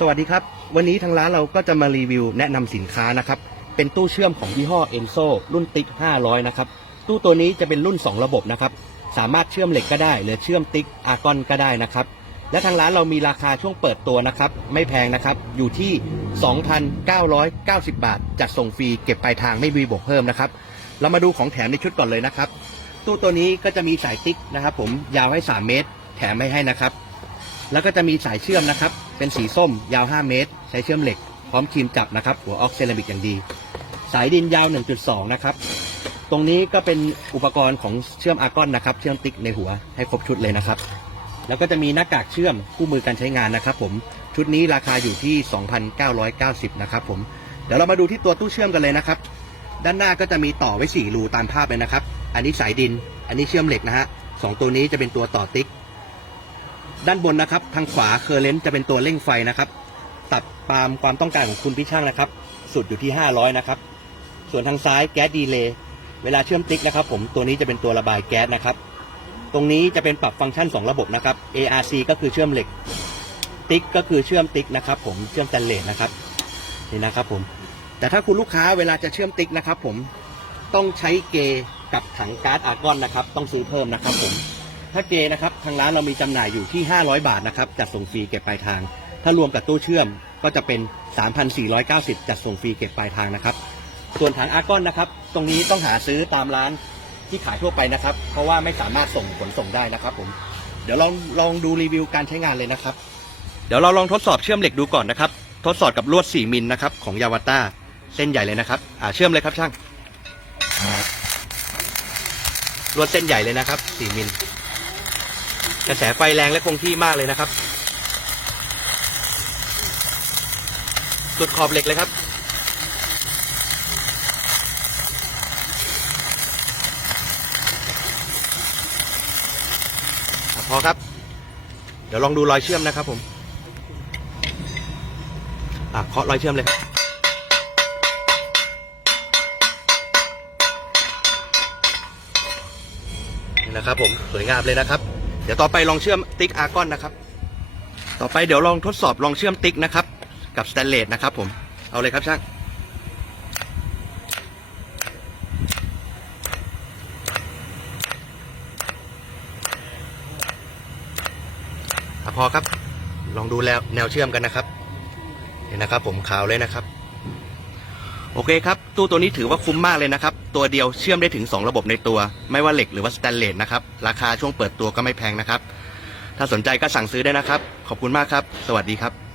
สวัสดีครับ วันนี้ทางร้านเราก็จะมารีวิวแนะนำสินค้านะครับ เป็นตู้เชื่อมของยี่ห้อ Enso รุ่นติ๊ก 500 นะครับ ตู้ตัวนี้จะเป็นรุ่น 2 ระบบนะครับ สามารถเชื่อมเหล็กก็ได้ หรือเชื่อมติ๊กอาร์กอนก็ได้นะครับ และทางร้านเรามีราคาช่วงเปิดตัวนะครับ ไม่แพงนะครับ อยู่ที่ 2,990 บาท จัดส่งฟรีเก็บปลายทางไม่มีบวกเพิ่มนะครับ เรามาดูของแถมในชุดก่อนเลยนะครับ ตู้ตัวนี้ก็จะมีสายติ๊กนะครับ ผมยาวให้ 3 เมตร แถมไม่ให้นะครับ แล้วก็จะมีสายเชื่อมนะครับ เป็นสีส้มยาว 5 เมตร ใช้เชื่อมเหล็ก พร้อมครีมจับนะครับ หัวออกเซรามิกอย่างดี สายดินยาว 1.2 นะครับ ตรงนี้ก็เป็นอุปกรณ์ของเชื่อมอาร์กอนนะครับ เชื่อมติ๊กในหัวให้ครบชุดเลยนะครับ แล้วก็จะมีหน้ากากเชื่อมคู่มือการใช้งานนะครับ ผม ชุดนี้ราคาอยู่ที่ 2,990 นะครับผม เดี๋ยวเรามาดูที่ตัวตู้เชื่อมกันเลยนะครับ ด้านหน้าก็จะมีต่อไว้ 4 รูตามภาพเลยนะครับ อันนี้สายดิน อันนี้เชื่อมเหล็กนะฮะสองตัวนี้จะเป็นตัวต่อติ๊ก ด้านบนนะครับ ทางขวาเคอร์เลนจะเป็นตัวเร่งไฟนะครับ ตัดตามความต้องการของคุณพี่ช่างนะครับ สุดอยู่ที่ 500 นะครับ ส่วนทางซ้ายแก๊สดีเลย์เวลาเชื่อมติ๊กนะครับ ผมตัวนี้จะเป็นตัวระบายแก๊สนะครับ ตรงนี้จะเป็นปรับฟังก์ชัน 2 ระบบนะครับ ARC ก็คือเชื่อมเหล็ก ติ๊กก็คือเชื่อมติ๊กนะครับ ผมเชื่อมแตนเลสนะครับนี่นะครับผมแต่ถ้าคุณลูกค้าเวลาจะเชื่อมติ๊กนะครับ ผมต้องใช้เกย์กับถังก๊าซอาร์กอนนะครับ ต้องซื้อเพิ่มนะครับผม ถ้าเกย์นะครับทางร้านเรามีจำหน่ายอยู่ที่ 500 บาทนะครับจัดส่งฟรีเก็บปลายทาง ถ้ารวมกับตู้เชื่อมก็จะเป็น 3,490 จัดส่งฟรีเก็บปลายทางนะครับ ส่วนถังอาร์กอนนะครับ ตรงนี้ต้องหาซื้อตามร้านที่ขายทั่วไปนะครับ เพราะว่าไม่สามารถส่งขนส่งได้นะครับผมเดี๋ยวลองลองดูรีวิวการใช้งานเลยนะครับ เดี๋ยวเราลองทดสอบเชื่อมเหล็กดูก่อนนะครับ ทดสอบกับลวด 4 มิลนะครับของยาวาต้าเส้นใหญ่เลยนะครับอ่าเชื่อมเลยครับช่างลวดเส้นใหญ่เลยนะครับ 4 มิล กระแสไฟแรงและคงที่มากเลยนะครับ สุดขอบเหล็กเลยครับ พอครับ เดี๋ยวลองดูรอยเชื่อมนะครับผมอะเคาะรอยเชื่อมเลยครับนี่นะครับผมสวยงามเลยนะครับ เดี๋ยวต่อไปลองเชื่อมติ๊กอาร์กอนนะครับ ต่อไปเดี๋ยวลองทดสอบลองเชื่อมติ๊กนะครับ กับสแตนเลสนะครับ ผมเอาเลยครับช่างพอครับ ลองดูแนวแนวเชื่อมกันนะครับ เห็นนะครับ ผมขาวเลยนะครับ โอเคครับ ตู้ตัวนี้ถือว่าคุ้มมากเลยนะครับ ตัวเดียวเชื่อมได้ถึง 2 ระบบในตัว ไม่ว่าเหล็กหรือว่าสแตนเลสนะครับ ราคาช่วงเปิดตัวก็ไม่แพงนะครับ ถ้าสนใจก็สั่งซื้อได้นะครับ ขอบคุณมากครับ สวัสดีครับ